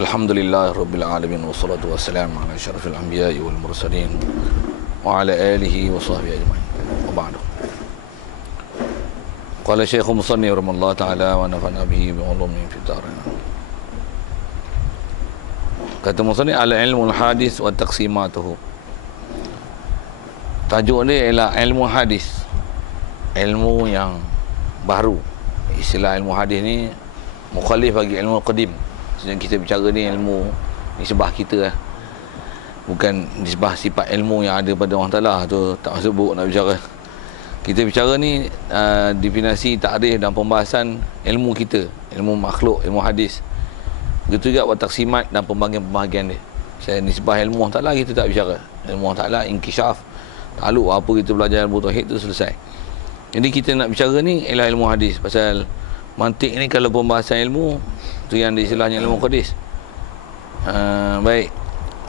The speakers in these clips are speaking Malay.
Alhamdulillah Rabbil Alamin. Wassalatu wassalamu ala syarafil anbiya'i wal mursalin wa ala alihi wa sahbihi ajma'in. Wa ba'du. Qala Syekh Musannif rahimahullah ta'ala wa nafa'na bihi bi ulumihi fid dharain. Kata Musannif, al-ilmu al-hadis wa taqsimatuhu. Tajuk dia ialah ilmu hadis, ilmu yang baru. Istilah ilmu hadis ni mukhalif bagi ilmu qadim. Sedang kita bicara ni ilmu nisbah kita lah. Bukan nisbah sifat ilmu yang ada pada Allah Ta'ala. Tu tak masuk buruk nak bicara. Kita bicara ni definisi, takrif dan pembahasan ilmu kita, ilmu makhluk, ilmu hadis. Begitu juga buat taksimat dan pembahagian-pembahagian dia. Saya nisbah ilmu Allah Ta'ala kita tak bicara. Ilmu Allah Ta'ala inkishaf, takluk apa kita belajar ilmu tauhid tu selesai. Jadi kita nak bicara ni ialah ilmu hadis. Pasal mantik ni kalau pembahasan ilmu tu yang diistilahnya ilmu hadis. Baik.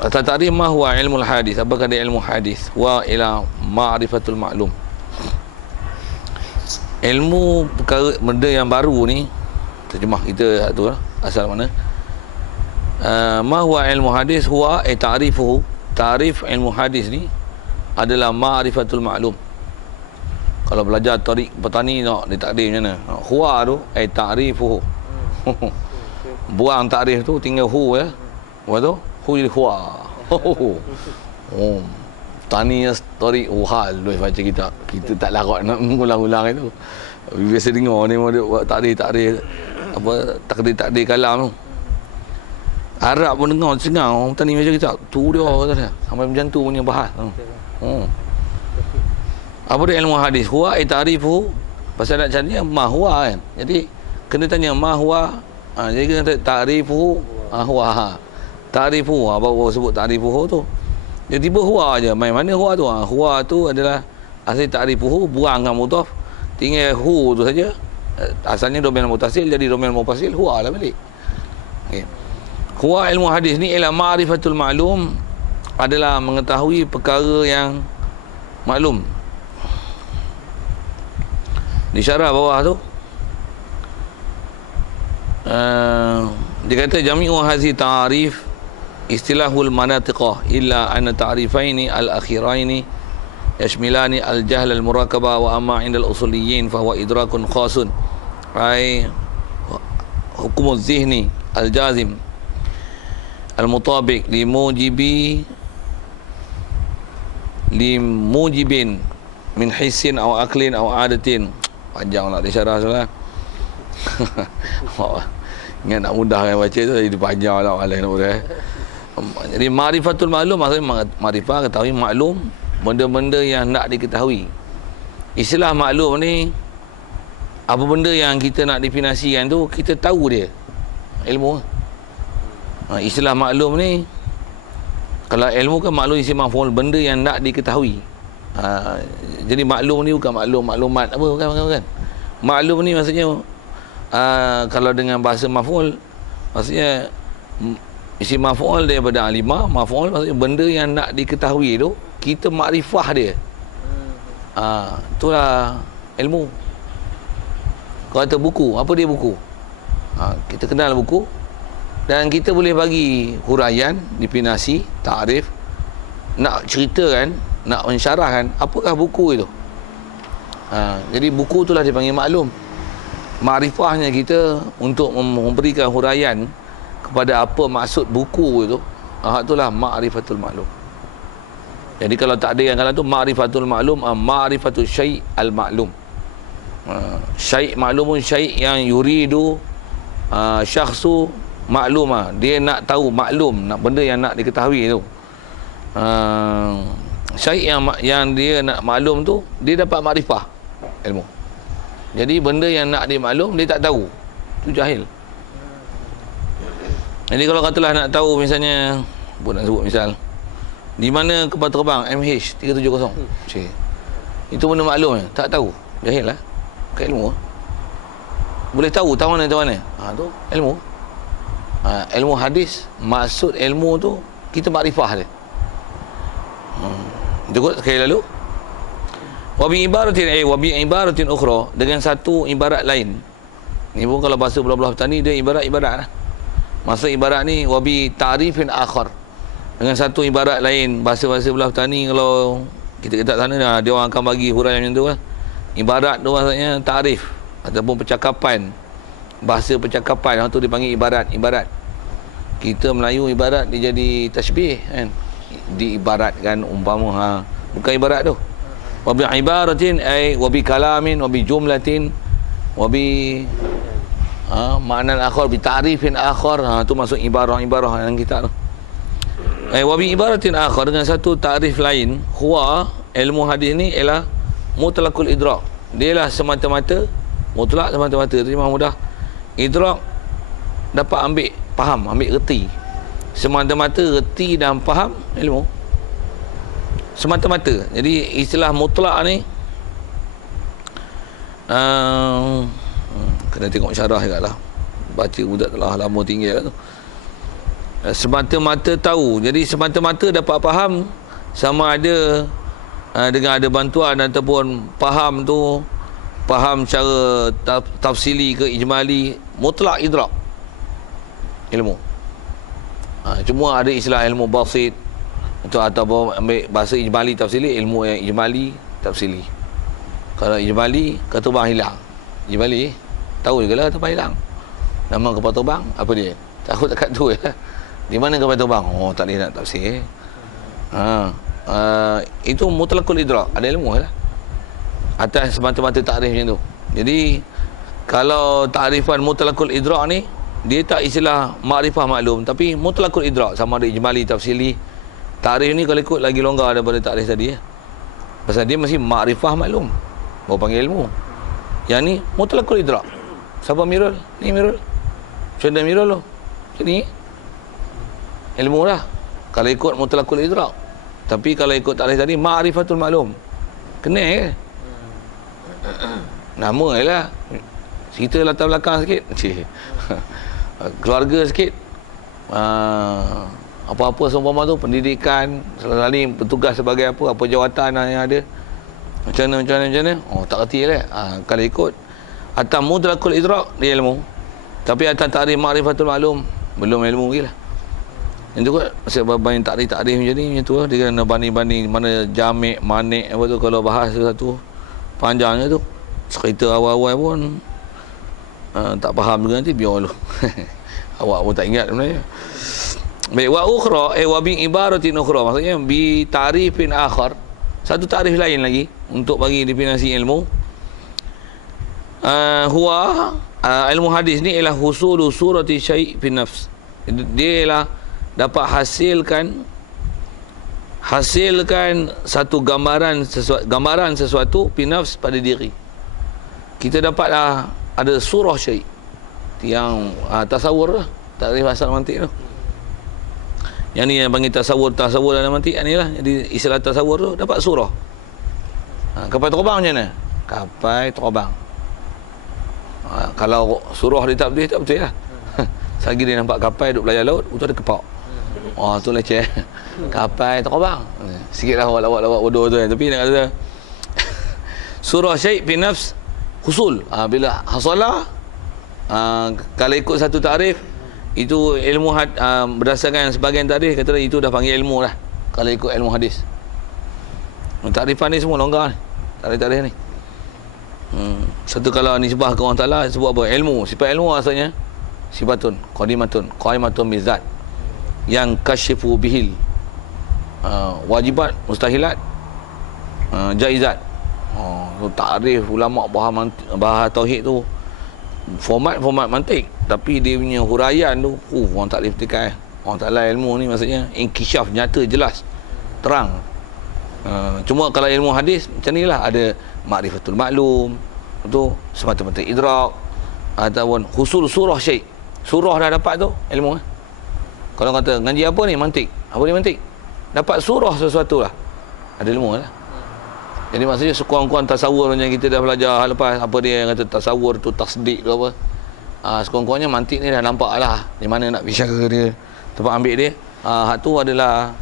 Ta'rif ma huwa ilmul hadis. Apakah dia ilmu hadis? Wa ila ma'rifatul ma'lum. Ilmu perkara benda yang baru ni, terjemah kita tu lah, asal mana? Ma huwa ilmu hadis? Huwa ta'rifuhu. Ta'rif ilmu hadis ni adalah ma'rifatul ma'lum. Kalau belajar tarik petani nak ditakdir macam mana? Huwa tu ta'rifuhu. Buang takrif tu tinggal hu ya. Lepas tu hu jadi huwa. Tani tarik hal tu baca kita tak larat nak mengulang-ulang itu. Biasa dengar ni buat takdir apa takdir kalam tu. Arab pun dengar cengang tani macam kita. Tu dia kata sampai macam tu punya bahas. Apa dia ilmu hadis? Huwa ta'rifu. Pasal nak cari ma huwa kan. Jadi kena tanya ma huwa. Jadi kena ta'rifu huwa. Ta'rifu apa sebut ta'rifu tu. Dia tiba huwa aja. Main mana huwa tu? Huwa tu adalah asal ta'rifu, buangkan mudhaf. Tinggal hu tu saja. Asalnya domain mutasil jadi domain mufasil, huwa lah balik. Okay. Huwa ilmu hadis ni ialah ma'rifatul ma'lum, adalah mengetahui perkara yang maklum. Di syarah bawah tu dia kata jami'u hazi ta'rif istilahul manatiqah illa anna ta'rifaini al-akhiraini yashmilani al-jahl al-murakabah wa amma indal usuliyin fahuwa idrakun khasun ay hukum az-zihni al-jazim al-mutabiq limujibin min hissin aw aklin aw adatin. Panjang nak disyarah sebenarnya. Ingat nak mudahkan baca tu jadi panjang lah malas nak mudah. Jadi ma'rifatul ma'lum maksudnya ma'rifah ketahui maklum benda-benda yang nak diketahui. Istilah maklum ni apa benda yang kita nak definisikan tu kita tahu dia. Ilmu. Istilah maklum ni kalau ilmu kan maklum isim maf'ul, benda yang nak diketahui. Jadi maklum ni bukan maklumat apa bukan. Maklum ni maksudnya kalau dengan bahasa maf'ul maksudnya isim maf'ul daripada alimah, maf'ul maksudnya benda yang nak diketahui tu kita makrifah dia. Itulah ilmu. Kalau kata buku, apa dia buku? Kita kenal buku dan kita boleh bagi huraian, definisi, takrif, nak ceritakan, nak mensyarahkan apakah buku itu. Jadi buku itulah dipanggil maklum. Makrifahnya kita untuk memberikan huraian kepada apa maksud buku itu, itulah ma'rifatul maklum. Jadi kalau tak ada yang kalah tu ma'rifatul maklum, ma'rifatul syai' al-maklum. Syai' maklumun syai' yang yuridu syakhsu maklumah. Dia nak tahu maklum, nak benda yang nak diketahui tu. Syai' yang dia nak maklum tu dia dapat makrifah ilmu. Jadi benda yang nak dia maklum dia tak tahu, tu jahil. Jadi kalau katalah nak tahu misalnya apa nak sebut misal di mana kapal terbang MH370 itu benda maklum tak tahu, jahil lah, bukan ilmu. Boleh tahu mana tu ilmu. Ilmu hadis maksud ilmu tu kita makrifah dia. Cukup sekali lalu. Wa bi ibaratin ukhra, dengan satu ibarat lain. Ni pun kalau bahasa belah-belah petani dia ibarat lah. Maksud ibarat ni wabi ta'rifin akhar, dengan satu ibarat lain. Bahasa-bahasa belah petani, kalau kita kat sana dah, dia orang akan bagi huraian macam tu lah. Ibarat tu maksudnya ta'rif ataupun percakapan, bahasa percakapan, tu dipanggil ibarat. Ibarat kita Melayu ibarat dia jadi tasbih kan, diibaratkan umpama bukan ibarat tu. Wabi ibaratin ay wabi kalamin wabi jumlatin wabi makna akhar bi ta'rifin akhar, tu masuk ibarah-ibarah yang kita tu. Wabi ibaratin akhar, dengan satu ta'rif lain. Huwa, ilmu hadis ni ialah mutlaqul idrak. Dia lah semata-mata mutlak, semata-mata terjemah mudah. Idrak dapat ambil faham, ambil reti. Semata-mata reti dan faham ilmu. Semata-mata. Jadi istilah mutlak ni kena tengok syarah juga lah. Baca budak telah lama tinggal lah tu. Semata-mata tahu. Jadi semata-mata dapat faham, sama ada dengan ada bantuan ataupun faham tu, faham cara tafsili ke ijmali, mutlak idrak ilmu. Cuma ada istilah ilmu basit itu, ataupun ambil bahasa ijmali tafsili, ilmu yang ijmali tafsili. Kalau ijmali, ketubang hilang. Ijmali tahu juga lah ketubang hilang. Nama kapal terbang apa dia? Takut dekat tu ya. Di mana kapal terbang? Oh, tak boleh nak tafsir. Itu mutlaqul idrak, ada ilmu lah atas semata-mata takrif macam tu. Jadi kalau takrifan mutlaqul idrak ni, dia tak istilah makrifah maklum, tapi mutlaqul idrak, sama ada ijmali tafsili. Takrif ni kalau ikut lagi longgar daripada takrif tadi ya. Pasal dia mesti makrifah maklum baru panggil ilmu. Yang ni mutlaqul idrak. Siapa Mirul? Ni Mirul. Macam mana Mirul tu? Macam ni ilmu lah kalau ikut mutlaqul idrak. Tapi kalau ikut takrif tadi, ma'rifatul maklum, kena ke? Nama je lah. Cerita latar belakang sikit. Keluarga sikit. Apa-apa seumpama tu, pendidikan, selalu bertugas sebagai apa jawatan yang ada. Macam mana. Oh, tak kerti lah. Kalau ikut atas mutlaqul idrak, dia ilmu. Tapi atas takrif ma'rifatul maklum, belum ilmu lagi lah. Yang tu kot, sebab banding takrif macam ni, macam tu lah. Dia kena banding-banding mana jamik, manik, apa tu. Kalau bahas satu panjangnya tu, cerita awal-awal pun tak faham juga, nanti biar dulu. Awak pun tak ingat sebenarnya. Baik, wa ukhra, wa bi ibaratin ukhra, maksudnya bi ta'rifin akhar, satu takrif lain lagi untuk bagi definisi ilmu. Huwa, ilmu hadis ni ialah husulu surati syai' fi nafs. Dia ialah dapat hasilkan satu gambaran sesuatu fi nafs, pada diri. Kita dapatlah ada surah syai' yang tasawur lah, takrif asal mantik tu. Yang ni yang panggil tasawur dalam mantik ni lah. Jadi istilah tasawur tu dapat surah. Kapal terbang macam mana? Kapal terbang. Kalau surah dia tak betul lah. Selagi dia nampak kapal duduk belayar laut, itu ada kepak. Tu leceh. Kapal terbang. Sikit lah lawak bodoh tu kan. Tapi nak kata surah syai' fi nafs husul. Bila hasalah, kalau ikut satu takrif, itu ilmu berdasarkan sebagian takrif, kata itu dah panggil ilmu lah kalau ikut ilmu hadis. Takrifan ni semua longgar ni, takrif ni. Satu kalau nisbah ke orang Ta'ala, sebut apa? Ilmu. Sifat ilmu asalnya sifatun qaimatun bizat yang kasyifu bihil, wajibat, mustahilat, jaizat. Takrif ulama bahas tauhid tu format mantik, tapi dia punya huraian tu orang takrif tikai. Orang Ta'ala ilmu ni maksudnya inkisyaf, nyata, jelas, terang. Cuma kalau ilmu hadis macam ni lah, ada ma'rifatul maklum tu semata-mata idrak, ataupun husul surah syai'. Surah dah dapat tu ilmu. Kalau kata ngaji apa ni, mantik. Apa ni mantik? Dapat surah sesuatu lah, ada ilmu lah. Jadi maksudnya sekurang-kurang tasawur macam kita dah belajar lepas, apa dia yang kata tasawur tu tasdik ke apa. Sekurang-kurangnya mantik ni dah nampak lah di mana nak bicara dia, tempat ambil dia. Hak tu adalah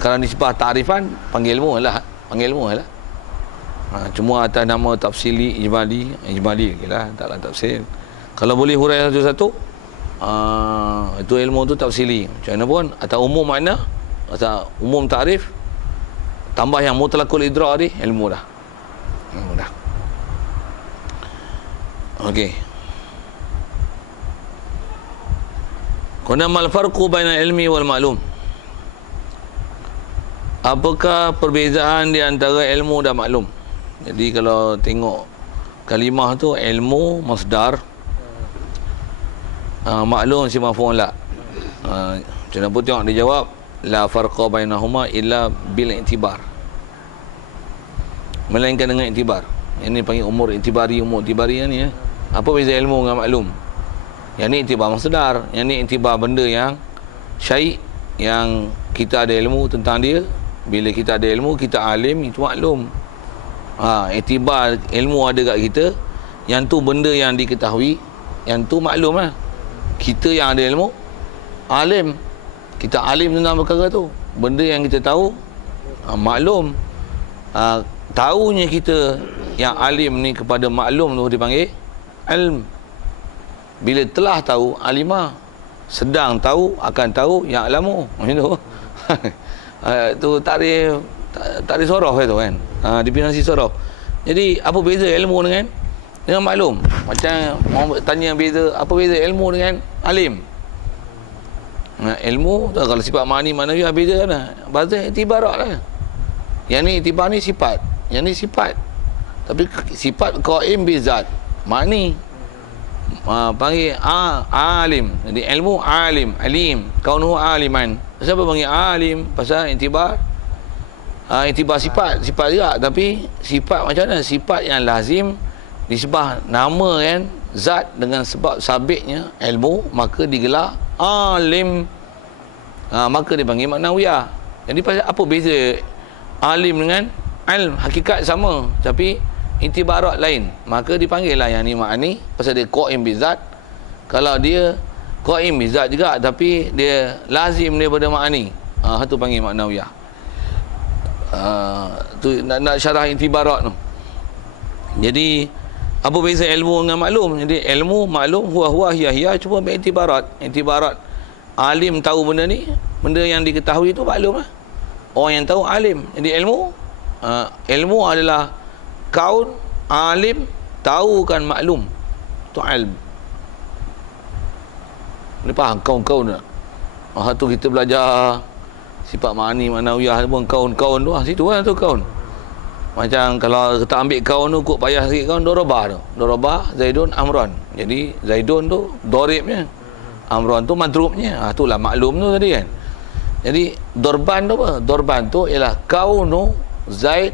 kalau nisbah ta'rifan, panggil ilmu lah. Cuma atas nama tafsili, ijmali lagi lah, taklah tafsir. Kalau boleh huraian satu-satu, Itu ilmu tu tafsili. Macam mana pun, atau umum makna, atau umum takrif, tambah yang mutlaqul idrak ni, ilmu dah. Ilmu dah. Okey. Kuna mal farqu bainal ilmi wal ma'lum. Apakah perbezaan di antara ilmu dan maklum? Jadi kalau tengok kalimah tu, ilmu masdar, maklum si maf'ul la. Macam mana pun tengok dia jawab, la farqa bainahuma illa bil i'tibar. Melainkan dengan i'tibar. Ini panggil umur i'tibari ni. Apa beza ilmu dengan maklum? Yang ni i'tibar masdar, yang ni i'tibar benda yang syai' yang kita ada ilmu tentang dia. Bila kita ada ilmu, kita alim, itu maklum. Iktibar ilmu ada kat kita, yang tu benda yang diketahui, yang tu maklum lah. Kita yang ada ilmu, alim. Kita alim tentang perkara tu. Benda yang kita tahu, maklum. Tahunya kita yang alim ni kepada maklum tu dipanggil ilm. Bila telah tahu, alimah. Sedang tahu, akan tahu, yang alamu. Macam tu. Tu takrif sorof itu kan, definisi sorof. Jadi apa beza ilmu dengan maklum? Macam orang tanya beza, apa beza ilmu dengan alim? Ilmu kalau sifat ma'ani ma'nawi beza kan, bahasa i'tibarat lah. Yang ni i'tibar ni sifat, yang ni sifat, tapi sifat qaim bi zat, ma'ni panggil alim. Jadi ilmu alim, kaunuhu aliman. Siapa panggil alim? Pasal iktibar iktibar sifat juga, tapi sifat macam mana? Sifat yang lazim disebah nama kan, zat dengan sebab sabitnya ilmu, maka digelar alim. Maka dipanggil maknawiyah. Jadi pasal apa beza alim dengan ilm? Hakikat sama, tapi iktibarat lain. Maka dipanggil lah yang ni makni, pasal dia qaim bizat. Kalau dia qaim bizat juga, tapi dia lazim daripada makni, tu panggil maknawiyah. Tu nak syarah iktibarat tu. Jadi apa beza ilmu dengan maklum? Jadi ilmu, maklum, huwa hiya cuma beriktibarat. Iktibarat alim tahu benda ni, benda yang diketahui tu maklum lah. Orang yang tahu alim. Jadi ilmu adalah kaun, alim, tahu kan maklum. Tu ilm. Boleh faham kaun-kaun tak? Tu kita belajar sifat ma'ani ma'nawiyah pun kaun-kaun tu, situ kan tu kaun. Macam kalau kita ambil kaun tu, kok payah sikit kaun, dorobah tu. Dorobah Zaidun Amran. Jadi Zaidun tu doribnya, Amran tu madrubnya. Itulah maklum tu tadi kan. Jadi dorban tu apa? Dorban tu ialah kaunu Zaid,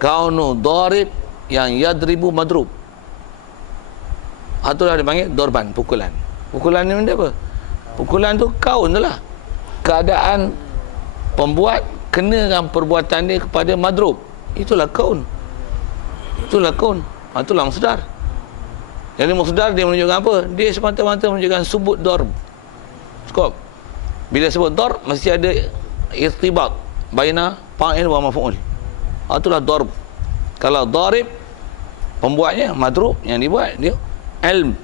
kaunu dorib, yang yadribu madrub. Itulah dipanggil dorban, pukulan. Pukulan ni benda apa? Pukulan tu kaun tu lah. Keadaan pembuat kena dengan perbuatan dia kepada madrub. Itulah kaun. Itulah kaun. Itulah masdar. Jadi masdar dia menunjukkan apa? Dia semata-mata menunjukkan subut darb. Skop. Bila sebut darb, mesti ada irtibat baina fa'il wa maf'ul. Itulah darb. Kalau darib, pembuatnya madrub, yang dibuat dia ilm,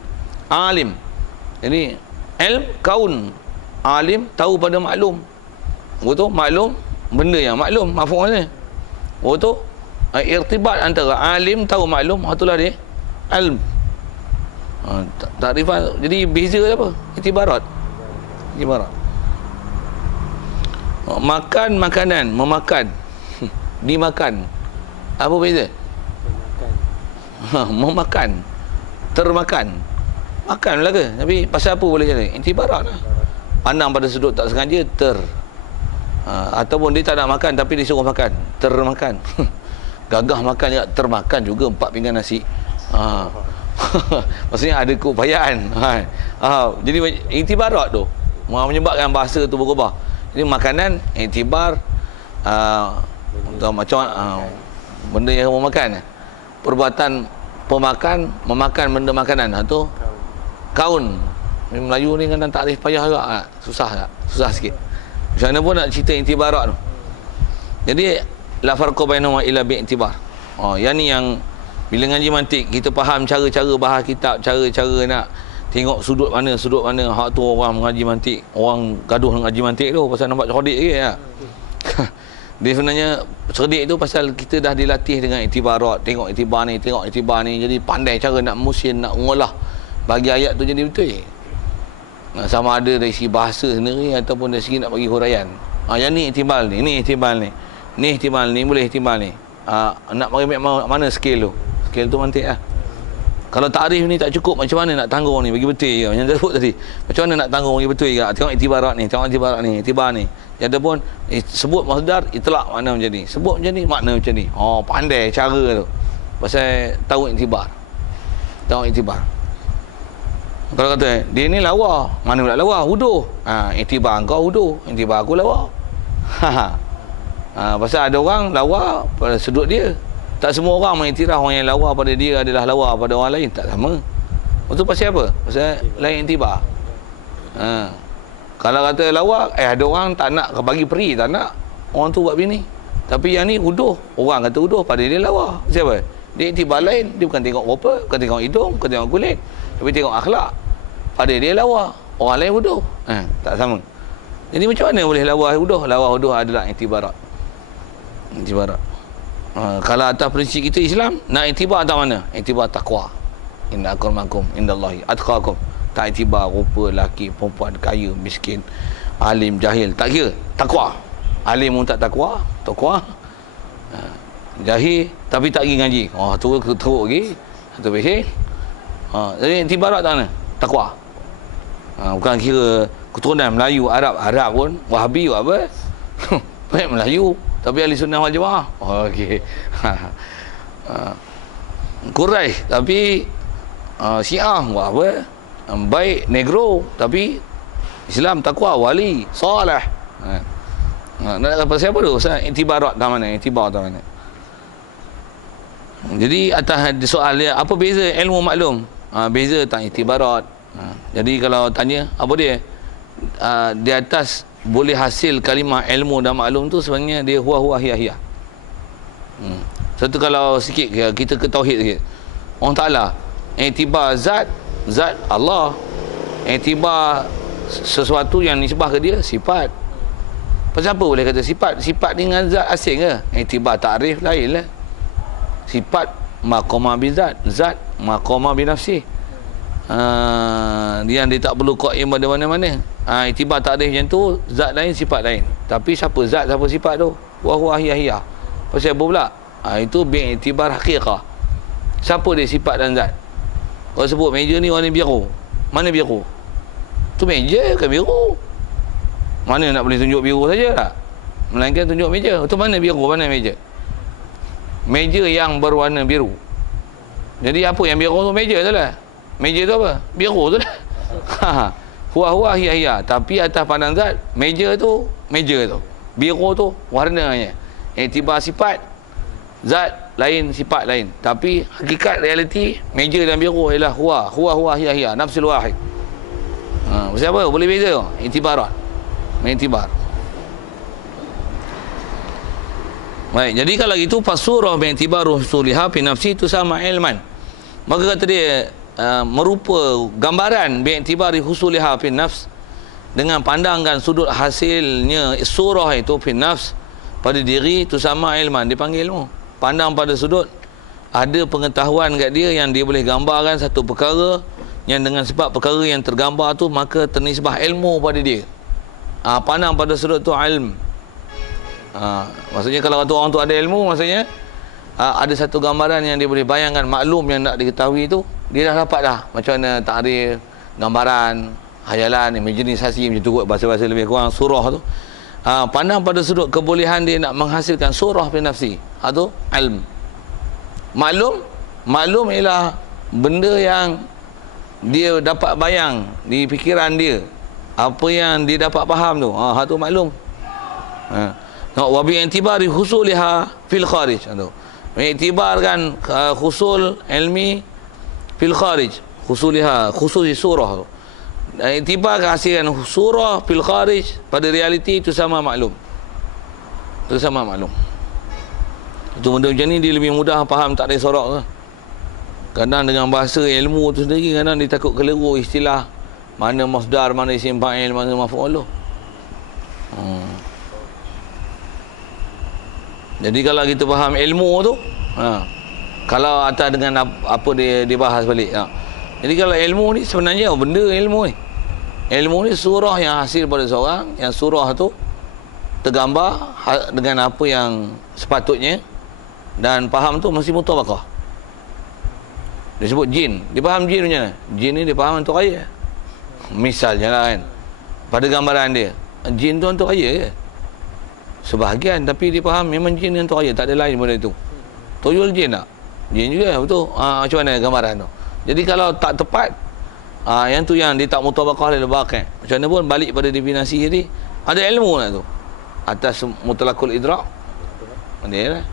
alim. Jadi ilm kaun, alim tahu pada maklum. Betul? Maklum benda yang maklum, maf'ulnya. Betul? Irtibat antara alim tahu maklum, itulah dia ilm. Takrifan. Jadi beza apa? Iktibarat. Makan makanan, memakan, dimakan. Apa beza? Memakan, termakan. Makan lah ke? Tapi pasal apa boleh jadi? Iktibarat lah. Pandang pada sudut tak sengaja, ataupun dia tak nak makan tapi disuruh makan, termakan. Gagah makan juga, termakan juga 4 pinggan nasi. Maksudnya ada keupayaan. Jadi iktibarat tu menyebabkan bahasa tu berubah. Jadi makanan, iktibar, macam benda yang memakan, perbuatan pemakan, memakan benda makanan, tu kaun. Melayu ni kan takrif payah juga, susah sikit. Macam mana pun nak cerita iktibarat tu. Jadi la farqa bainahuma illa bi iktibar. Yang ni yang bila ngaji mantik kita faham cara-cara bahas kitab, cara-cara nak tengok sudut mana hak tu orang mengaji mantik, orang gaduh dengan ngaji mantik tu pasal nampak cerdik je ya. Dia sebenarnya cerdik tu pasal kita dah dilatih dengan iktibarat, tengok iktibar ni, jadi pandai cara nak musin, nak ngolah bagi ayat tu jadi betul. Sama ada dari segi bahasa sendiri ataupun dari segi nak bagi huraian. Yang ni ihtimal ni, ni ihtimal ni. Ni ihtimal ni, boleh ihtimal ni. Nak bagi mana skill tu? Skill tu mantik lah. Kalau takrif ni tak cukup, macam mana nak tanggung ni bagi betul je. Yang dah sebut tadi, macam mana nak tanggung bagi betul juga. Tengok iktibarat ni, tengok iktibar ni. Yang ada pun sebut masdar, itlaq makna macam ni. Sebut macam ni, makna macam ni. Oh, pandai cara tu. Pasal tahu iktibar. Tahu iktibar. Kalau kata dia ni lawa, mana pula lawa? Wuduh. Iktibar kau wuduh, iktibar aku lawa. Pasal ada orang lawa pada sudut dia. Tak semua orang mengiktiraf orang yang lawa pada dia adalah lawa pada orang lain. Tak sama. Itu pasal apa? Pasal lain iktibar. Kalau kata lawa, ada orang tak nak bagi peri, tak nak orang tu buat bini. Tapi yang ni wuduh. Orang kata wuduh, pada dia lawa. Siapa? Dia iktibar lain. Dia bukan tengok rupa, bukan tengok hidung, bukan tengok kulit, tapi tengok akhlak. Pada dia lawa. Orang lain wuduh. Tak sama. Jadi macam mana boleh lawa wuduh? Lawa wuduh adalah iktibarat. Iktibarat. Kalau atas prinsip kita Islam, nak iktibar atas mana? Iktibar taqwa. Inna akramakum indallahi atqakum. Tak iktibar rupa, lelaki, perempuan, kaya, miskin, alim, jahil, tak kira. Taqwa. Alim pun tak taqwa, jahil tapi tak pergi ngaji. Tu teruk lagi. Tu bising. Jadi iktibarat tak mana? Taqwa. Bukan kira keturunan Melayu, Arab pun, Wahabi buat apa? Baik Melayu tapi ahli sunnah wal jamaah. Okey. Quraisy tapi Syiah buat apa? Baik negro tapi Islam, takwa, wali, soleh. Nak pasal apa tu? Pasal iktibarat tak mana? Iktibar tak mana? Jadi atas soal dia, apa beza ilmu maklum? Beza tak iktibarat. Jadi kalau tanya apa dia? Di atas boleh hasil kalimah ilmu dan maklum tu sebenarnya dia huwa hiya. Satu kalau sikit kita ke tauhid sikit. Allah Taala, iktibar zat Allah. Iktibar sesuatu yang nisbah ke dia sifat. Pasal apa boleh kata sifat? Sifat dengan zat asing ke? Iktibar takrif lain lah. Sifat maqama bi zat maqama bi nafsi. Yang dia tak perlu qaim pada mana-mana. Iktibar takrif macam tu, zat lain sifat lain. Tapi siapa zat, siapa sifat tu? Wa huwa hiya. Pasal apa pula? Itu bi iktibar haqiqah. Siapa dia sifat dan zat? Kalau sebut meja ni warna biru. Mana biru? Tu meja ke biru? Mana nak boleh tunjuk biru saja tak? Melainkan tunjuk meja. Tu mana biru, mana meja? Meja yang berwarna biru. Jadi apa yang biru tu? Meja tu lah. Meja tu apa? Biru tu lah. Huwa hiya. Tapi atas pandang zat, meja tu. Biru tu warnanya. Iktibar sifat, zat lain, sifat lain. Tapi hakikat realiti meja dan biru ialah huwa hiya. Nafsul wahid. Pasal apa? Boleh beza. Iktibarat. Mengiktibar. Baik, jadi kalau itu fasurah bi'tibaru husuliha fi nafsi itu sama ilman. Maka kata dia merupa gambaran bi'tibari husuliha fi nafs, dengan pandangkan sudut hasilnya surah itu fi nafs pada diri itu sama ilman, dipanggil ilmu. Pandang pada sudut ada pengetahuan kat dia yang dia boleh gambarkan satu perkara yang dengan sebab perkara yang tergambar tu maka ternisbah ilmu pada dia. Pandang pada sudut tu ilm. Maksudnya kalau orang tu ada ilmu, maksudnya ada satu gambaran yang dia boleh bayangkan, maklum yang nak diketahui tu dia dah dapat dah. Macam mana takrif, gambaran, hayalan, imajinisasi, macam tu kot bahasa-bahasa lebih kurang surah tu. Pandang pada sudut kebolehan dia nak menghasilkan surah fi nafsi. Tu ilm. Maklum ialah benda yang dia dapat bayang di fikiran dia, apa yang dia dapat faham tu. Tu maklum. Wa bi i'tibari husuliha fil kharij. Mengiktibarkan husul ilmi fil kharij, husuliha, khususi surah tu. Iktibar kehasilan surah fil kharij pada realiti itu sama maklum. Itu sama maklum. Itu benda macam ni dia lebih mudah faham tak ada sorak ke. Kadang dengan bahasa ilmu tu sendiri, kadang dia takut keliru istilah. Mana masdar, mana isim fa'il, mana maf'ul. Jadi kalau kita faham ilmu tu, kalau atas dengan apa dia bahas balik. Jadi kalau ilmu ni sebenarnya benda ilmu ni. Ilmu ni surah yang hasil pada seorang, yang surah tu tergambar dengan apa yang sepatutnya, dan faham tu mesti mutabaqah. Dia sebut jin. Dia faham jin macam mana? Jin ni dia faham hantu raya. Misalnya lah kan. Pada gambaran dia, jin tu hantu raya je. Sebahagian, tapi dia faham memang jin hantu raya. Tak ada lain benda tu. Tuyul jin tak? Jin juga, betul. Macam mana gambaran tu? Jadi kalau tak tepat, yang tu yang dia tak mutabaqah dia lebakkan. Macam mana pun balik pada definisi tadi, ada ilmu lah tu. Atas mutlaqul idrak. Dia lah.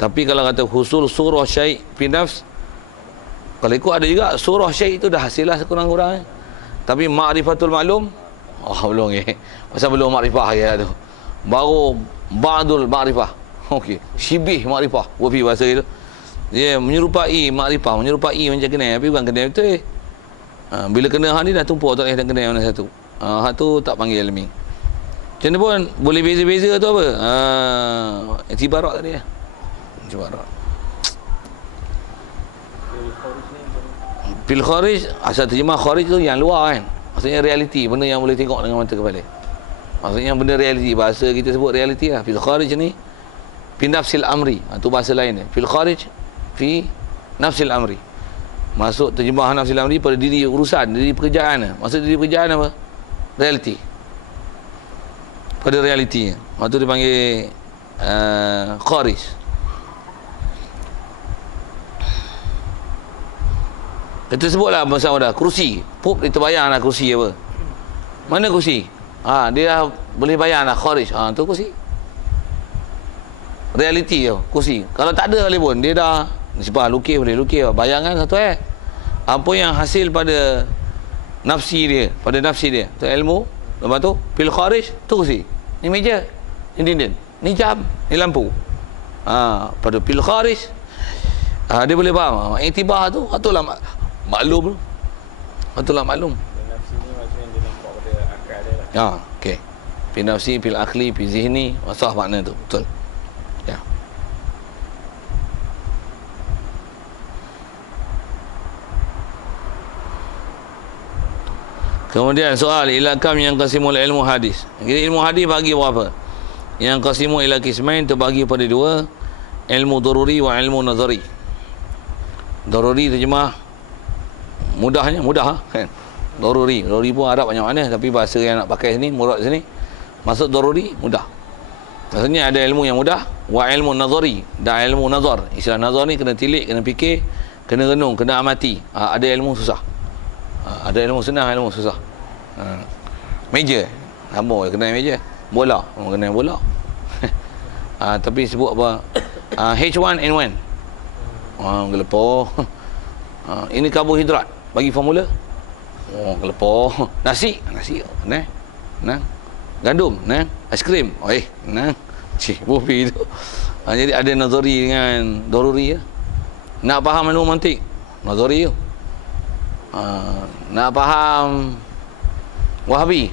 Tapi kalau kata husul surah syai' fi nafs, kalau ikut ada juga surah syai' itu dah hasil lah sekurang-kurangnya. Tapi ma'rifatul maklum, belum ke. Pasal belum ma'rifah ya tu. Baru ba'dul ma'rifah. Okey, syibih ma'rifah. Wafi bahasa itu. Dia menyerupai ma'rifah, menyerupai macam kenal, tapi bukan kenal betul. Bila kena hak ni dah tumpuk tak boleh nak kenal mana satu. Hak tu tak panggil ilmi. Macam mana pun boleh beza-beza tu apa? Iktibarat tadi ya. Iktibarat. Fil kharij, asal terjemah kharij tu yang luar kan. Maksudnya realiti, benda yang boleh tengok dengan mata kepala. Maksudnya benda realiti, bahasa kita sebut realiti lah. Fil kharij ni fi nafsil amri. Itu bahasa lain dia. Fil kharij fi nafsil amri. Masuk terjemah nafsil amri pada diri urusan, diri pekerjaan. Maksud diri pekerjaan apa? Realiti. Pada realitinya. Waktu dia panggil kharij. Kita sebutlah bersama dah, kursi. Pup dia terbayang lah kursi apa. Mana kursi? Dia dah boleh bayang lah kharij. Tu kursi. Realiti tu, kursi. Kalau tak ada boleh pun, dia dah sebab lukis boleh lukis. Bayangan satu apa yang hasil pada nafsi dia, pada nafsi dia. Tu ilmu. Lepas tu, fil kharij, tu kursi. Ni meja. Ni dinding. Ni jam. Ni lampu. Pada fil kharij, dia boleh faham. Iktibar tu, itulah maklum. Itulah maklum. Nafsi ni maksudnya dia nampak pada akal dia lah. Okey. Fi nafsi, fil akli, fi zihni. Sah makna tu. Betul. Ya. Kemudian soal ila kam yang qasimul ilmu hadis. Jadi ilmu hadis bagi berapa? Yang qasimu ila qismain terbagi pada dua, ilmu daruri wa ilmu nazari. Daruri terjemah mudahnya, mudah kan. Daruri pun Arab banyak mana, tapi bahasa yang nak pakai sini, murad sini, maksud daruri mudah. Maksudnya ada ilmu yang mudah, wa ilmu nazari, dan ilmu nazar. Istilah nazar ni kena tilik, kena fikir, kena renung, kena amati. Ada ilmu susah. Ada ilmu senang, ilmu susah. Meja, sama kena meja. Bola, kena bola. Tapi sebut apa? H1N1. Gelepoh. Ini karbohidrat. Bagi formula. Gelepoh. Nasi. Nah. Gandum. Nah. Aiskrim. Nah. Bufi tu. Jadi ada nazari dengan daruri ya. Nak faham ilmu mantik, nazari tu. Nak faham Wahabi,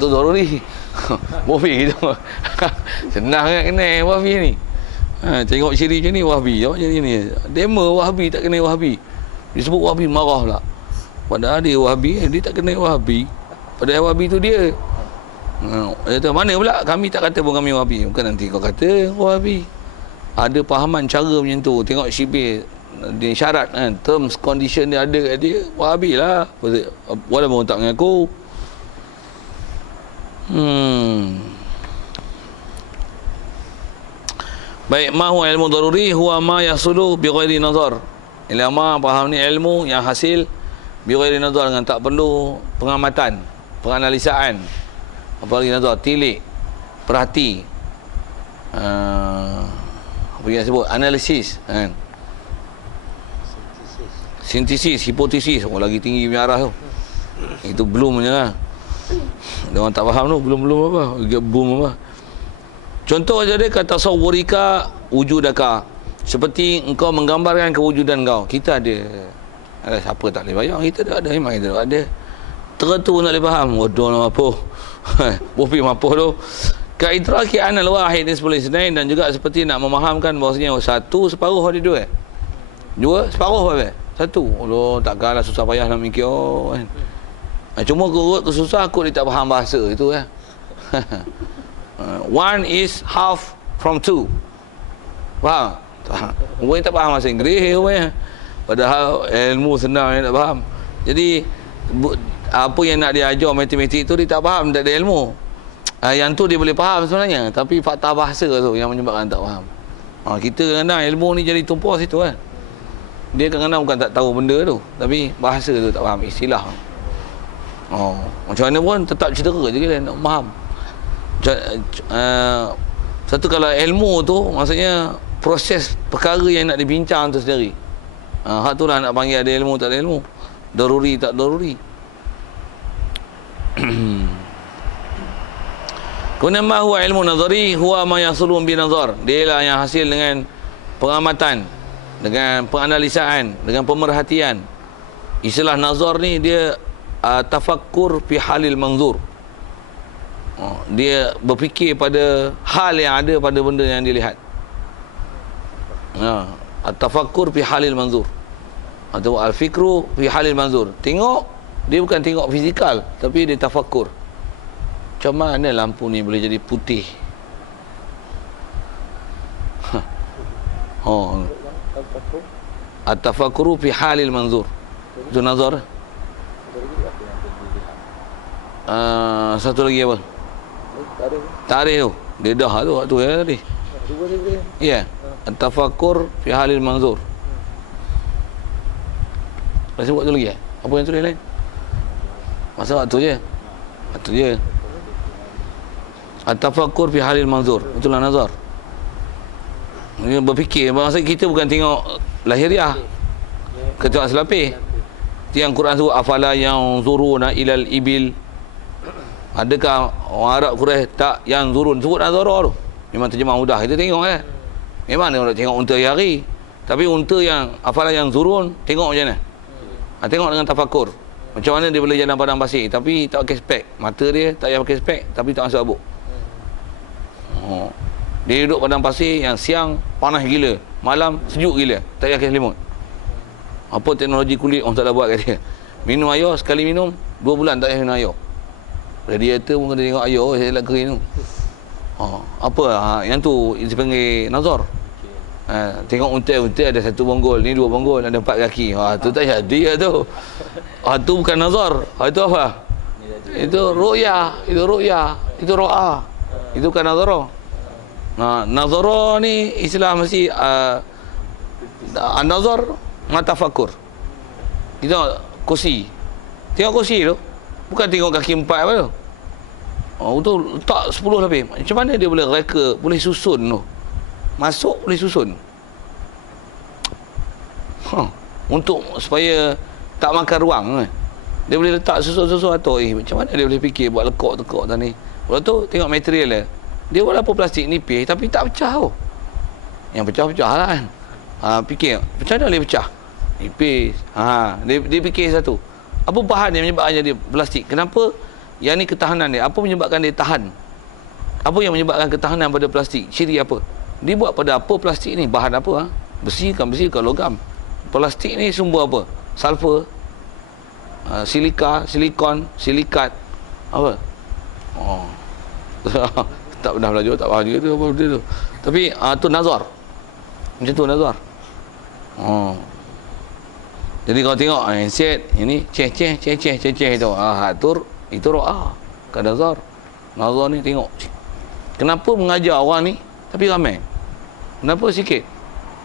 tu daruri. Bufi gitu. Senang kan kena Wahabi ni. Tengok ciri macam ni Wahabi, jawab macam ni. Demo Wahabi tak kena Wahabi. Disebut Wahabi marah pula. Padahal dia Wahabi, dia tak kena Wahabi. Padahal Wahabi tu dia. Dia kata, mana pula kami tak kata pun kami Wahabi. Bukan nanti kau kata Wahabi. Ada pahaman cara macam tu. Tengok Syibir, dia syarat kan, terms condition dia ada kat dia, Wahabi lah. Walaupun tak mengaku. Baik, ma huwa ilmu daruri huwa ma yasulu bi ghairi nazar. Ilmu faham ni ilmu yang hasil bi ghairi nazar, dengan tak perlu pengamatan, penganalisaan. Apalagi nazar, tilik, perhati, apa yang sebut analisis kan, sintesis, hipotesis. Lagi tinggi punya arah tu. Itu belum je lah. Dia orang tak faham tu, belum apa, boom apa. Contoh aja dia kata tasawwurika wujudaka, seperti engkau menggambarkan kewujudan kau. Kita ada Ada siapa tak boleh bayar? Kita tak ada, memang kita tak ada. Tertu pun tak boleh faham. Bodoh lah apa. Bopi apa tu. Kaidraki anal wahid nisbul isnain, dan juga seperti nak memahamkan bahawasanya satu separuh ada dua. Dua separuh apa? Satu. Allah, takkanlah susah payah nak mikir kan. Cuma kurut tu susah, aku dia tak faham bahasa itu kan. One is half from two. Faham? Orang tak faham bahasa Inggeris orang. Padahal ilmu senang dia tak faham. Jadi apa yang nak diajar matematik tu dia tak faham, tak ada ilmu. Yang tu dia boleh faham sebenarnya, tapi fakta bahasa tu yang menyebabkan tak faham. Kita kadang-kadang ilmu ni jadi tumpah situ kan. Dia kadang-kadang bukan tak tahu benda tu, tapi bahasa tu tak faham, istilah. Macam mana pun tetap cedera je kan, nak faham. Satu kalau ilmu tu maksudnya proses perkara yang nak dibincang tu sendiri. Hak tu lah nak panggil ada ilmu tak ada ilmu, daruri tak daruri. Kemudian ma huwa ilmu nazari huwa ma yasulun bi nazar. Dia lah yang hasil dengan pengamatan, dengan penganalisaan, dengan pemerhatian. Istilah nazar ni dia tafakkur fi halil manzur. Dia berfikir pada hal yang ada pada benda yang dilihat. Tafakkur fi halil manzur atau al-fikru fi halil manzur. Tengok, dia bukan tengok fizikal, tapi dia tafakkur. Macam mana lampu ni boleh jadi putih? At-tafakkuru fi halil manzur. Itu nazar. Satu lagi apa? Tarikh tu. Dia dah tu waktu ya tadi. Ya. At-tafakkur fi halil manzur. Masih waktu lagi ya? Apa yang tulis lain? Masa waktu je. Waktu je. At-tafakkur fi halil manzur. Itulah nazar. Ini berfikir. Maksud kita bukan tengok lahiriah. Ketua selapis. Yang Quran sebut afala yang zuruna ilal ibil. Adakah orang Arab Quraisy tak yang zurun? Sebut nazara tu. Memang terjemah mudah. Kita tengok kan. Memang dia nak tengok unta hari. Tapi unta yang afala yang zurun, tengok macam mana? Tengok dengan tafakkur. Macam mana dia boleh jalan padang pasir tapi tak pakai spek. Mata dia tak payah pakai spek tapi tak masuk abuk. Dia duduk padang pasir yang siang panas gila, malam sejuk gila, tak payah pakai selimut. Apa teknologi kulit orang tak dah buat kat dia. Minum air, sekali minum 2 bulan tak payah minum air. Radiator pun kena tengok air, saya nak kering tu. Apa yang tu dipanggil nazar. Tengok unta ada 1 bonggol, ni 2 bonggol, ada 4 kaki. Tu tak jadi lah tu. Tu bukan nazar. Itu apa? Itu ru'yah, itu ru'yah, itu ro'a. Itu bukan nazara. Nazara ni istilah mesti an-nazar matafakkur. Kita kursi. Tengok kursi tu, bukan tengok kaki 4 apa tu. Tu letak 10 lebih. Macam mana dia boleh reka, boleh susun tu? Masuk boleh susun. Untuk supaya tak makan ruang kan. Dia boleh letak susun-susun atau macam mana dia boleh fikir buat lekuk-tekuk tadi. Lepas tu tengok material dia. Dia walaupun plastik nipis tapi tak pecah tau. Yang pecah-pecah lah kan. Fikir macam mana boleh pecah? Nipis. Dia fikir satu. Apa bahan yang menyebabkan dia plastik? Kenapa yang ni ketahanan dia? Apa menyebabkan dia tahan? Apa yang menyebabkan ketahanan pada plastik? Ciri apa? Dia buat pada apa plastik ni? Bahan apa? Besi kan logam. Plastik ni sumber apa? Sulfur, silika, silikon, silikat. Apa? Tak pernah belajar, tak faham juga tu apa benda tu. Tapi tu nazar. Macam tu nazar. Jadi kalau tengok set ini ceh itu. Itu ro'a. Kan nazar. Nazar ni tengok. Kenapa mengajar orang ni tapi ramai? Kenapa sikit?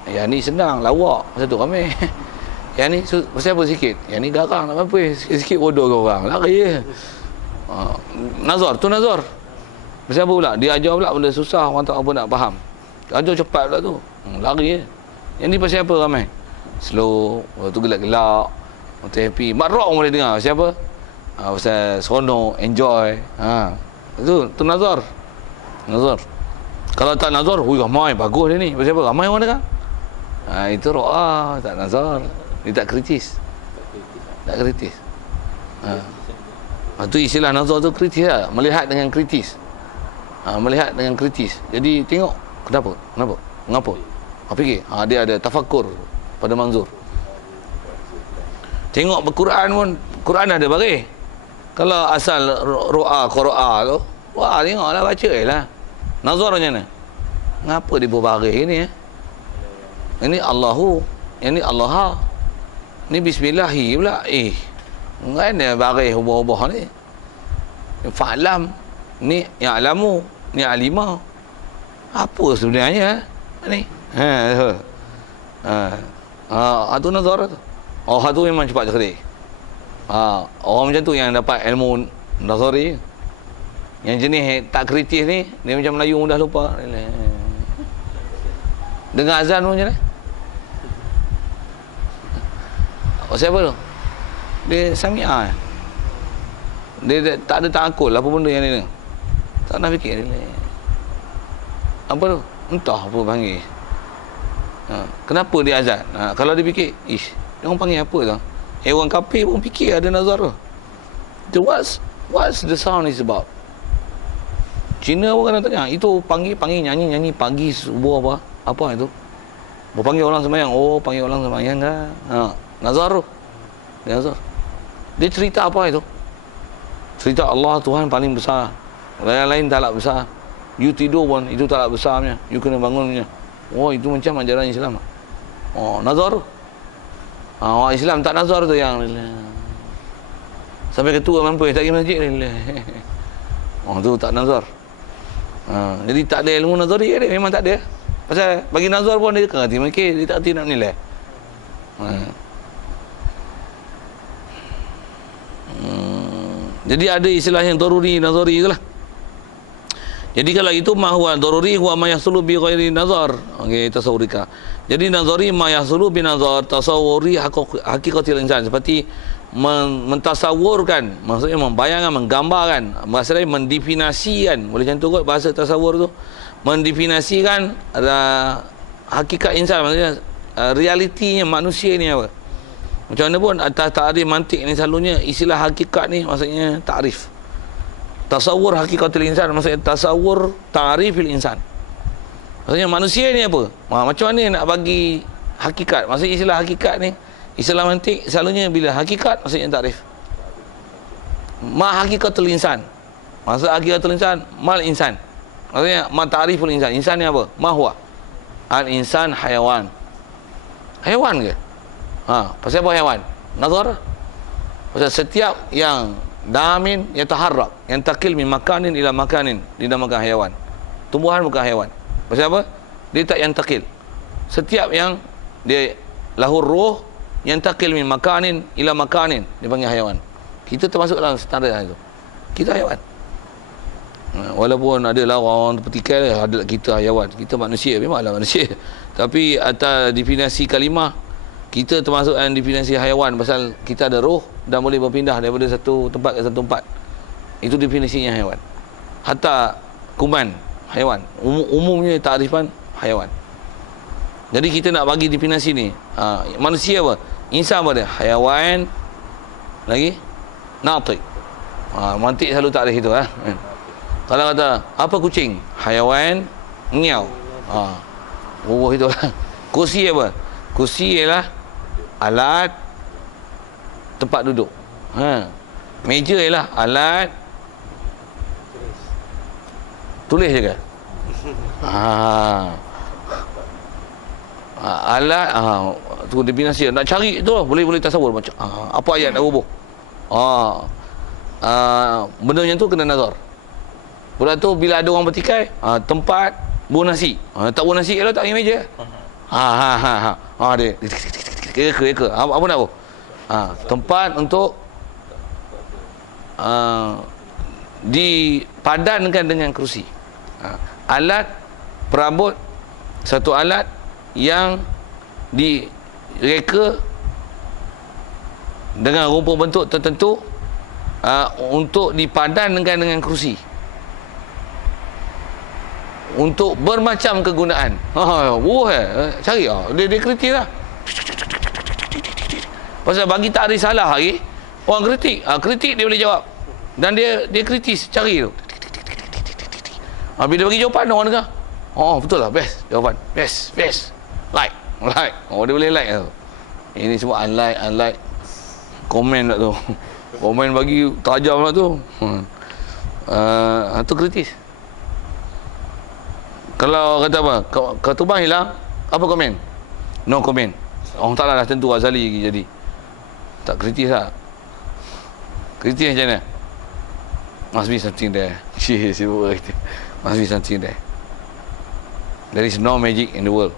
Yang ni senang, lawak. Masa tu ramai. Yang ni pasal apa sikit? Yang ni garang nak apa? Sikit bodoh ke orang. Lari je. Nazar, tu nazar. Pasal apa pula? Dia ajar pula benda susah, orang tak apa nak faham. Ajar cepat pula tu. Lari je. Yang ni pasal apa ramai? Slow, waktu gelak-gelak, waktu happy. Mak-mak boleh dengar. Pasal apa? Pasal seronok, enjoy. Tu nazar. Nazar. Kalau tak nazar, ramai, bagus dia ni. Pasal apa? Ramai orang dengar. Itu ro'a, tak nazar. Dia tak kritis. Tak kritis. Itu istilah nazar tu kritis lah. Melihat dengan kritis. Melihat dengan kritis. Jadi tengok kenapa? Mengapa? Fikir. Dia ada tafakur pada manzur. Tengok Al-Quran pun, Quran ada baris. Kalau asal qira'a tu, wah tengoklah baca lah. Nazar macam mana? Ngapa dia berbaris ni Ini Allahu, ini Allah. Ni bismillahi pula. Mana baris ubah-ubah ni? Fa'lam, ni ya'lamu, ni alima. Apa sebenarnya ni? Itu nazar tu. Tu memang cepat cerdik. Orang macam tu yang dapat ilmu nazari. Yang jenis tak kritis ni, dia macam Melayu mudah lupa. Dengar azan pun macam ni. Siapa tu? Dia sami'ah. Dia tak ada ta'akul apa benda yang dia dengar. Tak nak fikir. Apa tu? Entah apa panggil. Kenapa dia azan? Kalau dia fikir, dia orang panggil apa tu? Orang kafir pun fikir ada nazar tu. So what's the sound is about? Cina pun kena tanya. Itu panggil nyanyi pagi subuh apa itu? Berpanggil orang sembahyang. Panggil orang sembahyang kan? Nazar tu. Nazar. Dia cerita apa itu? Cerita Allah Tuhan paling besar. Yang lain taklah besar. You tidur pun itu taklah besarnya. You kena bangunnya. Itu macam ajaran Islam. Nazar tu. Orang Islam tak nazar tu yang sampai ketua mampu tak pergi masjid. Tu tak nazar. Jadi tak ada ilmu nazari dia memang tak ada. Pasal bagi nazar pun dia kerti mikir, dia tak kerti nak nilai. Jadi ada istilah yang daruri nazari itulah. Jadi kalau itu mahwa daruri huwa ma yahsulu bi ghairi nazar. Okey, tasawurika. Jadi nazari ma yahsulu bi nazar tasawuri hakikatil insan, seperti mentasawurkan, maksudnya membayangkan, menggambarkan, bahasa lain mendefinisikan, boleh macam tu kot bahasa tasawur tu, mendefinisikan hakikat insan, maksudnya realitinya manusia ni apa. Macam mana pun atas ta'rif mantik ni selalunya istilah hakikat ni maksudnya ta'rif. Tasawur hakikatul insan maksudnya tasawur ta'rifil insan. Maksudnya manusia ni apa? Macam mana nak bagi hakikat? Maksudnya istilah hakikat ni, istilah mantik selalunya bila hakikat maksudnya ta'rif. Ma hakikatul insan. Maksud hakikatul insan mal insan. Maksudnya ma ta'riful insan. Insan ni apa? Ma huwa? Al insan hayawan. Haiwan ke? Pasal apa haiwan? Nazar. Pasal setiap yang damin yataharrak, yang takil min makanin ila makanin, dinamakan haiwan. Tumbuhan bukan haiwan. Pasal apa? Dia tak yang takil. Setiap yang dia lahur roh yang takil min makanin ila makanin, dia panggil haiwan. Kita termasuk dalam standard itu. Kita haiwan. Walaupun ada lah orang petikai ada kita haiwan, kita manusia, memanglah manusia. Tapi atas definisi kalimah, kita termasuk dalam definisi haiwan pasal kita ada roh dan boleh berpindah daripada satu tempat ke satu tempat. Itu definisinya haiwan. Hatta kuman haiwan. Umumnya takrifan haiwan. Jadi kita nak bagi definisi ni. Manusia apa? Insan apa dia? Haiwan. Lagi? Natiq. Mantik selalu takrif itu. Kalau kata, apa kucing? Haiwan. Ngiau. Itu lah. Kursi apa? Kursi ialah alat tempat duduk. Meja ialah alat tulis je ke? Alat tu definisi. Nak cari tu boleh tasawur macam apa ayat nak rubuh. Benda macam tu kena nazar. Pula tu bila ada orang bertikai, tempat buah nasi. Tak buah nasi kalau tak pergi meja. Dia Eka. Apa nak buat? Tempat untuk dipadankan dengan kerusi. Alat perabot, satu alat yang direka dengan rupa bentuk tertentu untuk dipadankan dengan kerusi, untuk bermacam kegunaan. Cari dia kritis lah. Pasal bagi tak ada salah lagi, orang kritik. Kritik dia boleh jawab. Dan dia kritis, cari tu. Bila bagi jawapan, orang dengar. Oh, betul lah, best jawapan. Best. Like. Oh, dia boleh like tu. Ini semua unlike. Komen tak tu. Komen bagi tajam lah tu. Itu kritis. Kalau kata apa, ketubang hilang, apa komen? No comment. Orang Ta'ala dah tentu azali lagi jadi. Tak kritis lah. Kritis macam mana? Must be something there. Must be something there. There is no magic in the world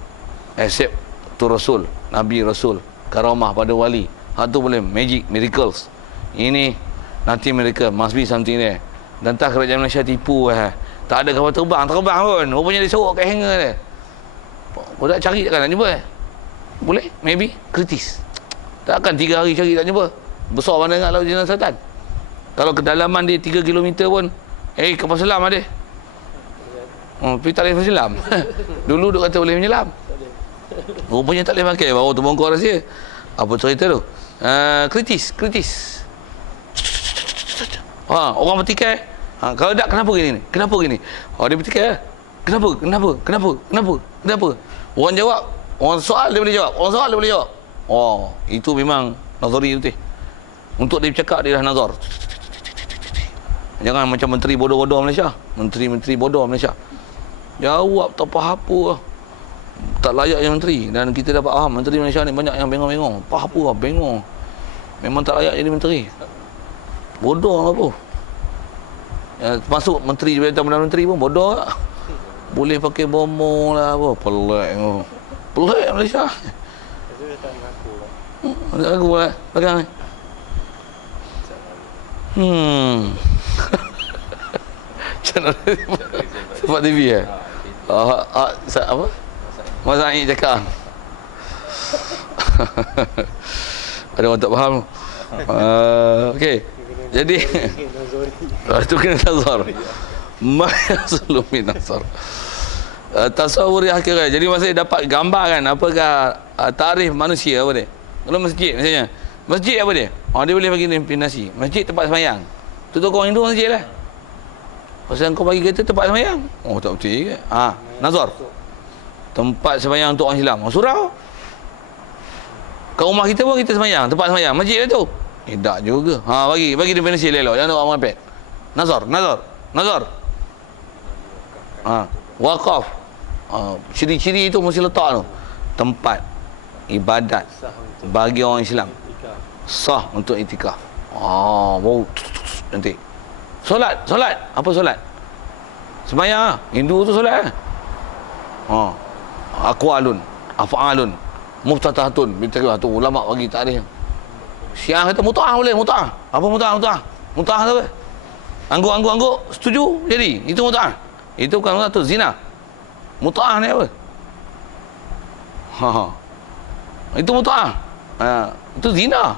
except to Rasul, Nabi Rasul, karamah pada wali. Itu boleh magic, miracles. Ini nothing miracle, must be something there. Dan tak kerajaan Malaysia tipu tak ada kapal terbang pun. Rupanya dia sorok kat hanger dia. Budak cari takkan nak jumpa Boleh? Maybe kritis. Takkan 3 hari cari tak jumpa. Besar mana ingat Laut Cina Selatan. Kalau kedalaman dia 3 km pun, kapal selam ada. Tapi tak boleh menyelam. Dulu duk kata boleh menyelam. Rupanya tak boleh pakai. Baru terbongkar rahsia. Apa cerita tu? Kritis. Orang bertikai. Kalau tak, kenapa gini? Dia bertikai. Kenapa? Orang jawab. Orang soal dia boleh jawab. Itu memang nazari betul. Untuk dia bercakap, dia dah nazar. Jangan macam menteri bodoh-bodoh Malaysia. Menteri bodoh Malaysia. Jawab tak apa-apa. Tak layak yang menteri. Dan kita dapat faham menteri Malaysia ni banyak yang bengong-bengong. Apa lah, bengong. Memang tak layak jadi menteri. Bodoh apa. Masuk menteri, Jabatan Perdana Menteri pun bodoh lah. Boleh pakai bomo lah apa. Pelik Malaysia. Itu dia tak mengaku lah. Aku lah. Pegang ni. Macam mana? Sebab TV apa? Mas Aik cakap. Ada orang tak faham. Okey. Jadi itu kena nazar. Masyaallah min nazar. Tasawuri akhirat. Jadi masa dapat gambar kan apakah tarikh manusia apa dia? Kalau masjid misalnya. Masjid apa dia? Dia boleh bagi definisi. Masjid tempat sembahyang. Tu orang Hindu masjid lah. Pasal kau bagi kata tempat sembahyang. Tak betul ke? Nazar. Tempat sembahyang untuk orang Islam. Surau. Kat rumah kita pun kita sembahyang, tempat sembahyang. Masjid lah tu. Tak juga. Bagi definisi elok. Jangan orang merepek. Nazar. Waqaf. Ciri-ciri itu mesti letak tu. Tempat ibadat bagi orang Islam. Sah untuk itikaf. Baru nanti. Solat. Apa solat? Sembahyang. Hindu tu solat. Aqwalun, af'alun, muftatahatun. Bila tu ulama bagi tarikh. Syiah kata mut'ah boleh, mut'ah. Apa mut'ah? Mut'ah tu apa? Angguk, setuju jadi. Itu mut'ah. Itu bukan mut'ah tu, zina. Mut'ah ni apa? Itu mut'ah. Itu zina.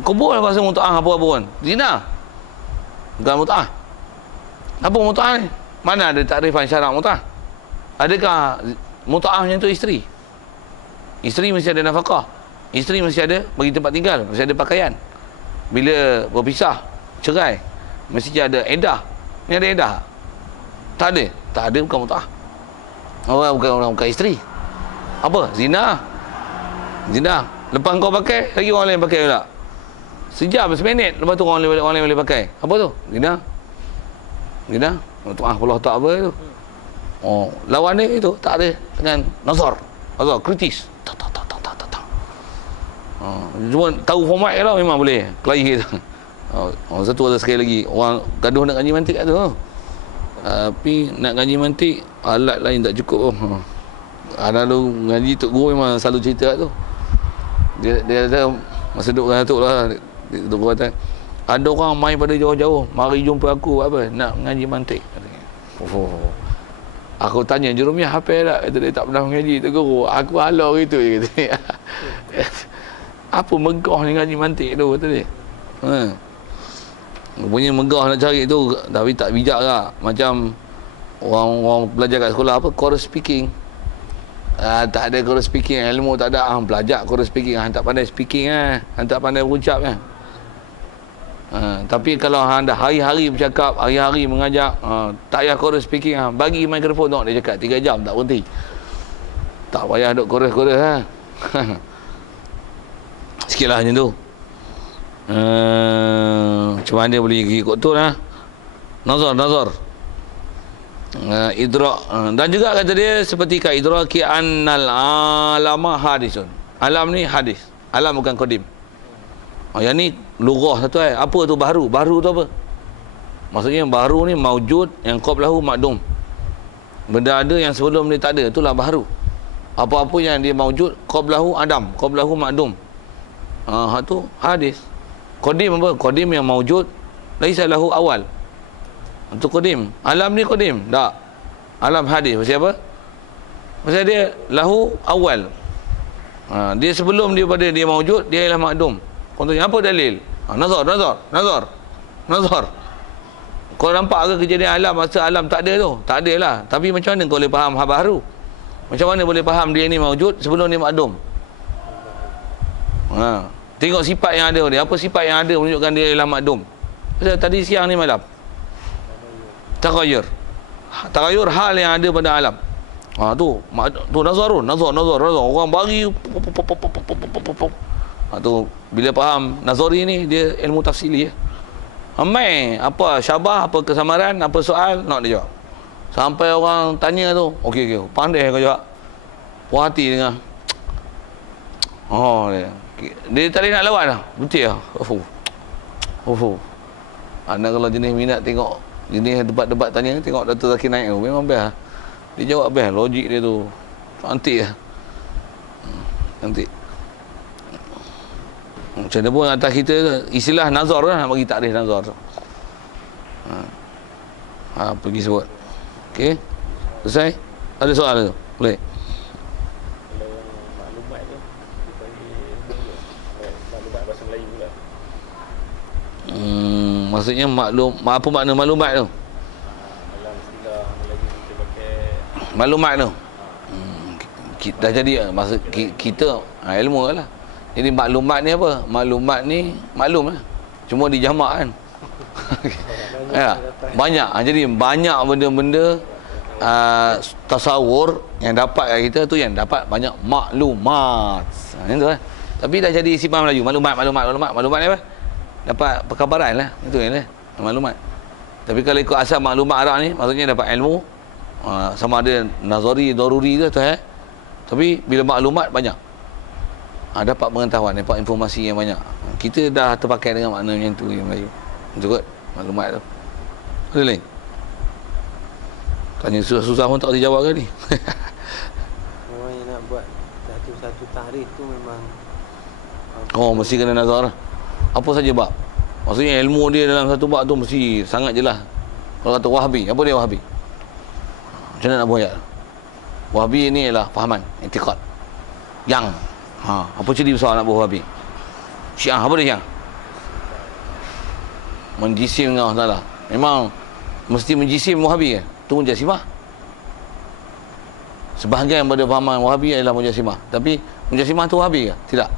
Kubur bahasa mut'ah apa pun. Zina. Bukan mut'ah. Apa mut'ah ni? Mana ada takrifan syarak mut'ah? Adakah mut'ah macam tu isteri? Isteri mesti ada nafkah. Isteri mesti ada bagi tempat tinggal, mesti ada pakaian. Bila berpisah, cerai, mesti ada edah. Ni ada edah? Tak ada bukan mut'ah. Bukan isteri. Apa? Zina. Lepas kau pakai, lagi orang lain pakai pula. Sejam, seminit, lepas tu orang lain boleh pakai. Apa tu? Zina. Mut'ah Allah tak apa tu. Lawan dia itu tak ada dengan nazar, kritis. Cuma tahu format je lah, memang boleh kelahi kita. Satu ada sekali lagi orang gaduh nak ngaji mantik tu. Tapi nak ngaji mantik alat lain tak cukup. Lalu ngaji Tok Guru memang selalu cerita tu. Dia kata masa duduk dengan Tok lah, Tok Guru kata ada orang mai pada jauh-jauh mari jumpa aku apa nak ngaji mantik. Aku tanya Jurumiyah hafal tak? Kata dia tak pernah mengaji Tok Guru. Aku halau gitu je kata dia. Apa megah ni ngaji mantik tu kata dia. Punya megah nak cari tu tapi tak bijak lah. Macam orang belajar kat sekolah apa chorus speaking. Tak ada chorus speaking, ilmu tak ada. Belajar chorus speaking, tak pandai speaking tak pandai berucap tapi kalau anda hari-hari bercakap, hari-hari mengajak, tak payah chorus speaking bagi mikrofon tengok dia cakap 3 jam tak berhenti. Tak payah duk chorus-chorus sikitlah macam tu. Macam mana boleh ikut tu nazar idrak. Dan juga kata dia seperti ka idraki annal alama hadisun. Alam ni hadis, alam bukan qadim. Yang ni lughah satu apa tu baru? Baru tu apa? Maksudnya baru ni maujud yang qablahu ma'dum. Benda ada yang sebelum dia tak ada, itulah baru. Apa-apa yang dia maujud qablahu adam, qablahu ma'dum. Tu hadis. Qadim apa? Qadim yang maujud laisa lahu awal. Itu qadim. Alam ni qadim. Tak. Alam hadis. Pasal apa? Pasal dia lahu awal. Dia sebelum dia pada dia maujud, dia ialah makdum. Contohnya apa dalil? Nazar. Kau nampak ke kejadian alam masa alam tak ada tu? Tak ada lah. Tapi macam mana kau boleh faham hal baru? Macam mana boleh faham dia ni maujud sebelum dia makdum? Tengok sifat yang ada dia. Apa sifat yang ada menunjukkan dia ialah makdum? Pasal tadi siang ni malam tagayur hal yang ada pada alam. Tu nazar. Orang bagi tu bila faham nazari ni dia ilmu tafsili Amai apa syabah, apa kesamaran, apa soal nak dia jawab. Sampai orang tanya tu, okey pandai kau jawab. Puas hati dengar. Dia tak boleh nak lawan dah. Betul lah. Anda kalau jenis minat tengok jenis debat-debat tanya, tengok Dr. Zakir Naik tu, memang best. Dia jawab best, logik dia tu cantik lah. Cantik. Macam mana pun atas kita istilah nazar lah, nak bagi takrif nazar tu. Pergi sebut. Okey. Selesai? Ada soal tu? Boleh? Kalau yang maklumat tu maklumat bahasa Melayu pula. Maksudnya apa makna maklumat tu? Dalam istilah Melayu kita pakai Maklumat tu. Dah jadi maksud kita ilmu lah. Jadi maklumat ni apa? Maklumat ni maklum lah. Cuma dijamak kan. Banyak. Jadi banyak benda-benda tasawur yang dapat kat kita tu yang dapat banyak maklumat. Macam tu lah. Tapi dah jadi sifat Melayu. Maklumat ni apa? Dapat perkabaran lah. Itu lah. Maklumat. Tapi kalau ikut asal maklumat Arab ni, maksudnya dapat ilmu. Sama ada nazari, daruri tu tapi bila maklumat banyak. Dapat pengetahuan, dapat informasi yang banyak. Kita dah terpakai dengan makna macam tu yang Melayu. Betul kot? Maklumat tu. Ada lain? Tanya susah-susah pun tak boleh jawab ke ni? memang yang nak buat satu tahrif tu memang mesti kena nazar lah. Apa saja bab. Maksudnya ilmu dia dalam satu bab tu mesti sangat jelas. Kalau kata Wahabi, apa dia Wahabi? Macam mana nak buat? Wahabi ni ialah fahaman, i'tiqad. Yang apa ciri besar nak buat Wahabi? Syiah, apa dia Syiah? Menjisim dengan Allah Ta'ala. Memang mesti menjisim Wahabi ke? Itu Mujassimah. Sebahagian pada fahaman Wahabi adalah Mujassimah. Tapi Mujassimah tu Wahabi ke? Tidak.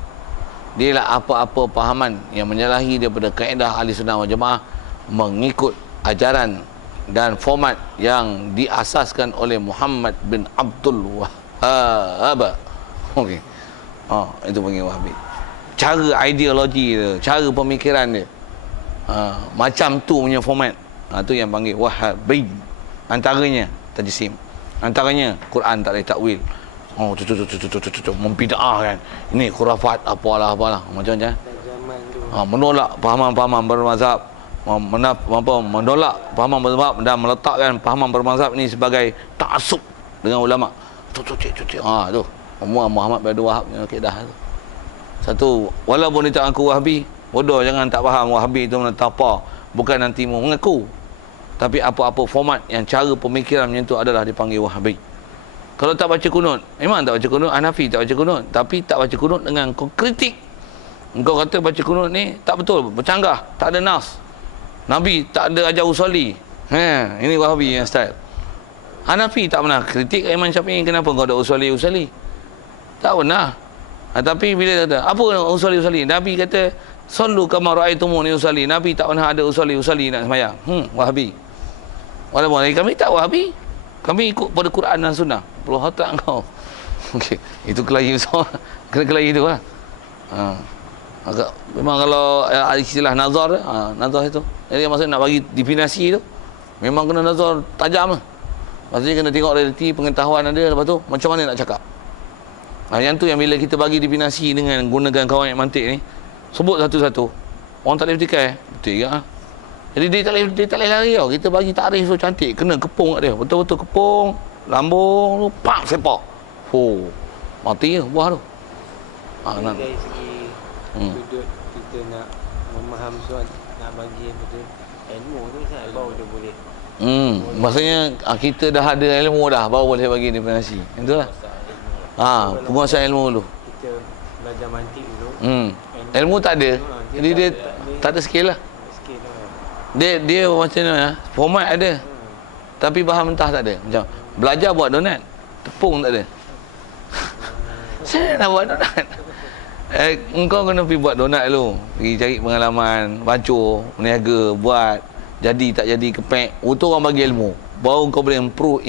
Dia ialah apa-apa fahaman yang menyalahi daripada kaedah Ahli Sunnah wal Jamaah mengikut ajaran dan format yang diasaskan oleh Muhammad bin Abdul Wahhab. Okey. Itu panggil Wahabi. Cara ideologi dia, cara pemikiran dia, macam tu punya format. Tu yang panggil Wahabi. Antaranya tajsim, antaranya Quran tak boleh takwil. Membid'ahkan. Ini khurafat apalah macam-macam. Menolak fahaman-fahaman bermazhab, menolak fahaman bermazhab dan meletakkan fahaman bermazhab ini sebagai ta'assub dengan ulama. Tu. Muhammad bin Abdul Wahab kaedah tu. Satu, walaupun dia tak mengaku Wahabi, bodoh jangan tak faham Wahabi itu apa. Bukan nanti mengaku. Tapi apa-apa format yang cara pemikiran macam tu adalah dipanggil Wahabi. Kalau tak baca kunut, memang tak baca kunut, Hanafi tak baca kunut, tapi tak baca kunut dengan kau kritik. Engkau kata baca kunut ni tak betul, bercanggah, tak ada nas. Nabi tak ada ajar usolli. Ini Wahabi yang style. Hanafi tak pernah kritik Imam Syafi'i, kenapa kau ada usali. Tak pernah. Tapi bila kata, apa usali? Nabi kata, sallu kama ra'aitumuni usali. Nabi tak pernah ada usali nak sembahyang. Wahabi. Walaupun kami tak Wahabi. Kami ikut pada Quran dan Sunnah. Peluh otak kau. Okey, itu kelahi besar. Kena kelahi tu lah. Memang kalau istilah nazar, nazar itu. Jadi maksudnya nak bagi definisi tu, memang kena nazar tajam lah. Maksudnya kena tengok realiti, pengetahuan ada, lepas tu macam mana nak cakap. Yang tu yang bila kita bagi definisi dengan gunakan kawan yang mantik ni, sebut satu-satu, orang tak boleh bertikai. Betul ke? Jadi dia tak boleh lari tau. Kita bagi takrif tu cantik, kena kepung kat dia. Betul-betul kepung, lambung tu, pak, sepak. Mati je buah tu. Dari segi sudut kita nak memaham soal, nak bagi betul ilmu tu sangat, baru dia boleh. Maksudnya kita dah ada ilmu dah, baru boleh bagi definisi. Itulah. Penguasaan ilmu dulu. Kita belajar mantik dulu. Ilmu tak ada. Jadi dia tak ada skill lah. Dia macam mana? Format ada. Tapi bahan mentah tak ada. Macam belajar buat donat, tepung tak ada. Saya nak buat donat. Engkau kena pergi buat donat dulu. Pergi cari pengalaman, bancur, meniaga, buat. Jadi tak jadi, kepek. Itu orang bagi ilmu. Baru kau boleh improve